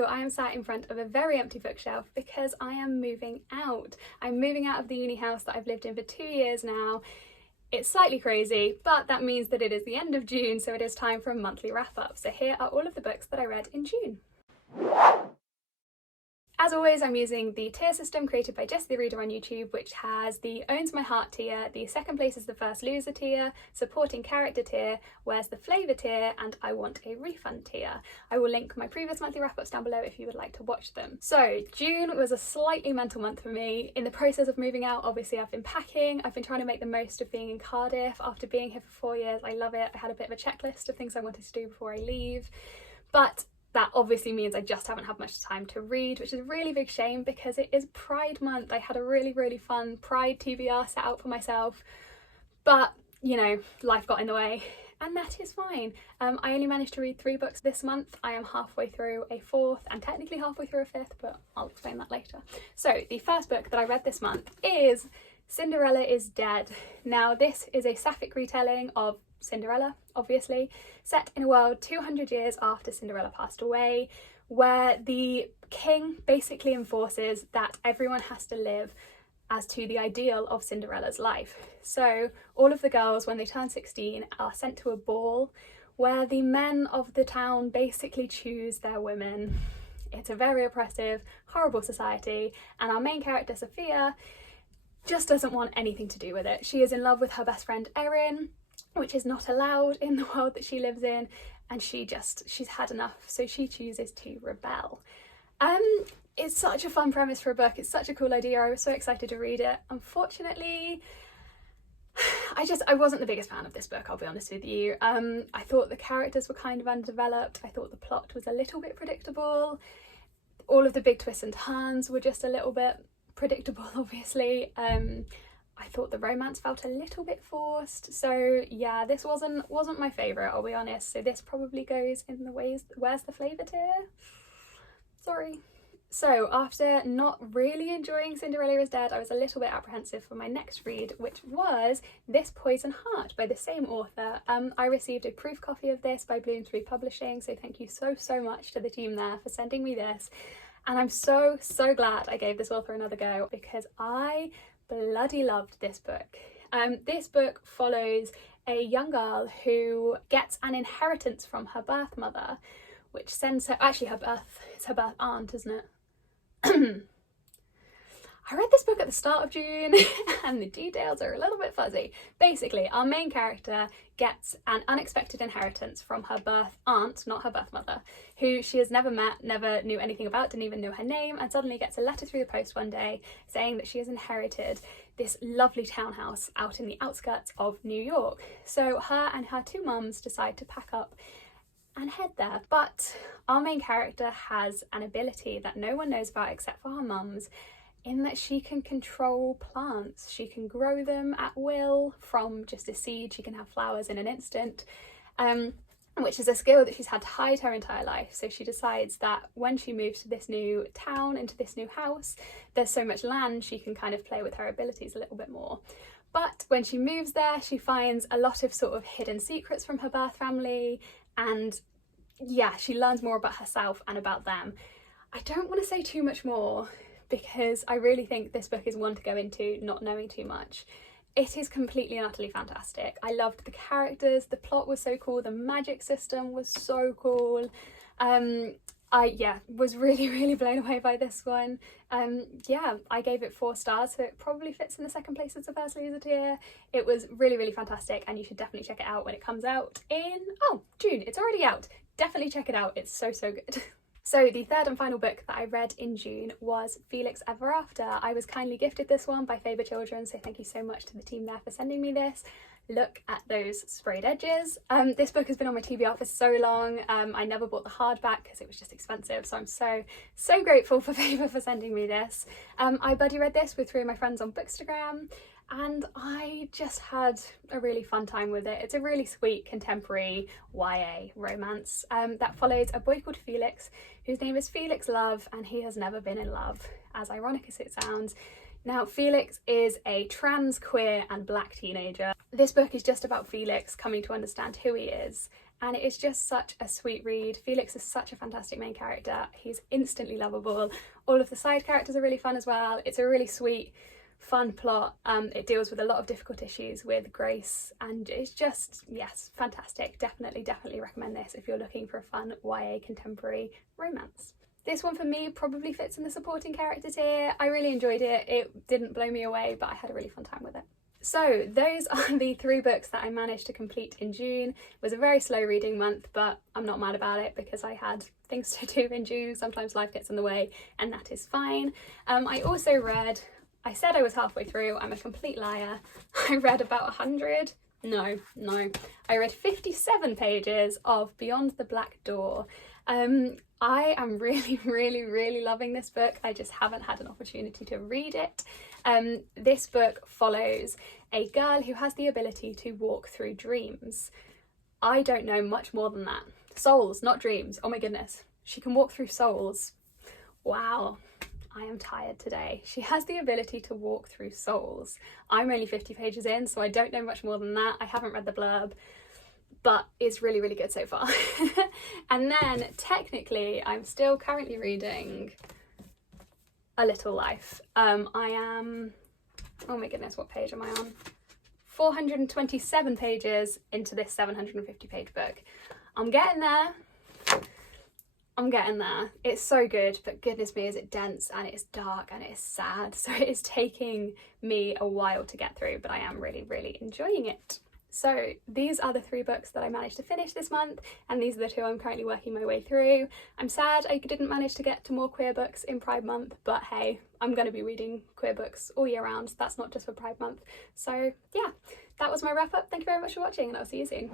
So I am sat in front of a very empty bookshelf because I am moving out. I'm moving out of the uni house that I've lived in for 2 years now. It's slightly crazy, but that means that it is the end of June, so it is time for a monthly wrap up. So here are all of the books that I read in June. As always, I'm using the tier system created by Jessie the Reader on YouTube, which has the Owns My Heart tier, the second place is the First Loser tier, supporting character tier, Where's the Flavour tier, and I Want a Refund tier. I will link my previous monthly wrap-ups down below if you would like to watch them. So June was a slightly mental month for me. In the process of moving out, obviously I've been packing, I've been trying to make the most of being in Cardiff. After being here for 4 years, I love it. I had a bit of a checklist of things I wanted to do before I leave, but that obviously means I just haven't had much time to read, which is a really big shame because it is Pride month. I had a really fun Pride TBR set out for myself, but you know, life got in the way and that is fine. I only managed to read 3 books this month. I am halfway through a 4th and technically halfway through a 5th, but I'll explain that later. So the first book that I read this month is Cinderella is Dead. Now this is a sapphic retelling of Cinderella, obviously, set in a world 200 years after Cinderella passed away, where the king basically enforces that everyone has to live as to the ideal of Cinderella's life. So all of the girls, when they turn 16, are sent to a ball where the men of the town basically choose their women. It's a very oppressive, horrible society, and our main character, Sophia, just doesn't want anything to do with it. She is in love with her best friend, Erin, which is not allowed in the world that she lives in, and she's had enough, so she chooses to rebel. It's such a fun premise for a book. It's such a cool idea. I was so excited to read it. Unfortunately, I wasn't the biggest fan of this book, I'll be honest with you. I thought the characters were kind of underdeveloped. I thought the plot was a little bit predictable. All of the big twists and turns were just a little bit predictable, obviously. I thought the romance felt a little bit forced, so yeah, this wasn't my favourite, I'll be honest. So this probably goes in the Where's the Flavour tier? Sorry. So after not really enjoying Cinderella is Dead, I was a little bit apprehensive for my next read, which was This Poison Heart by the same author. I received a proof copy of this by Bloomsbury Publishing, so thank you so much to the team there for sending me this. And I'm so glad I gave this author another go because I bloody loved this book. This book follows a young girl who gets an inheritance from her birth mother, which sends her, actually it's her birth aunt, isn't it? I read this book at the start of June and the details are a little bit fuzzy. Basically, our main character gets an unexpected inheritance from her birth aunt, not her birth mother, who she has never met, never knew anything about, didn't even know her name, and suddenly gets a letter through the post one day saying that she has inherited this lovely townhouse out in the outskirts of New York. So her and her 2 mums decide to pack up and head there. But our main character has an ability that no one knows about except for her mums, in that she can control plants. She can grow them at will from just a seed. She can have flowers in an instant, which is a skill that she's had to hide her entire life. So she decides that when she moves to this new town, into this new house, there's so much land she can kind of play with her abilities a little bit more. But when she moves there, she finds a lot of sort of hidden secrets from her birth family, and yeah, she learns more about herself and about them. I don't want to say too much more because I really think this book is one to go into not knowing too much. It is completely and utterly fantastic. I loved the characters, the plot was so cool, the magic system was so cool. I was really blown away by this one. Yeah, I gave it 4 stars, so it probably fits in the second place as the First Loser tier. It was really fantastic and you should definitely check it out when it comes out in, June. It's already out. Definitely check it out. It's so good. So the third and final book that I read in June was Felix Ever After. I was kindly gifted this one by Faber Children, so thank you so much to the team there for sending me this. Look at those sprayed edges. This book has been on my TBR for so long. I never bought the hardback because it was just expensive, so I'm so grateful for Faber for sending me this. I buddy read this with 3 of my friends on Bookstagram, and I just had a really fun time with it. It's a really sweet contemporary YA romance that follows a boy called Felix, whose name is Felix Love, and he has never been in love, as ironic as it sounds. Now, Felix is a trans, queer and black teenager. This book is just about Felix coming to understand who he is and it is just such a sweet read. Felix is such a fantastic main character. He's instantly lovable. All of the side characters are really fun as well. It's a really sweet, fun plot. It deals with a lot of difficult issues with Grace, and it's just, yes, fantastic. Definitely recommend this if you're looking for a fun YA contemporary romance. This one for me probably fits in the supporting character tier. I really enjoyed it. It didn't blow me away, but I had a really fun time with it. So those are the 3 books that I managed to complete in June. It was a very slow reading month, but I'm not mad about it because I had things to do in June. Sometimes life gets in the way, and that is fine. I also read, I said I was halfway through, I'm a complete liar. I read about 100. No, I read 57 pages of Beyond the Black Door. I am really loving this book. I just haven't had an opportunity to read it. This book follows a girl who has the ability to walk through dreams. I don't know much more than that. Souls, not dreams. Oh my goodness. She can walk through souls. Wow. I am tired today. She has the ability to walk through souls. I'm only 50 pages in, so I don't know much more than that. I haven't read the blurb, but it's really good so far. And then technically I'm still currently reading A Little Life. I am, oh my goodness, what page am I on? 427 pages into this 750 page book. I'm getting there. It's so good, but goodness me, is it dense, and it's dark, and it's sad. So it is taking me a while to get through, but I am really enjoying it. So these are the 3 books that I managed to finish this month, and these are the 2 I'm currently working my way through. I'm sad I didn't manage to get to more queer books in Pride Month, but hey, I'm going to be reading queer books all year round. That's not just for Pride Month. So yeah, that was my wrap up. Thank you very much for watching, and I'll see you soon.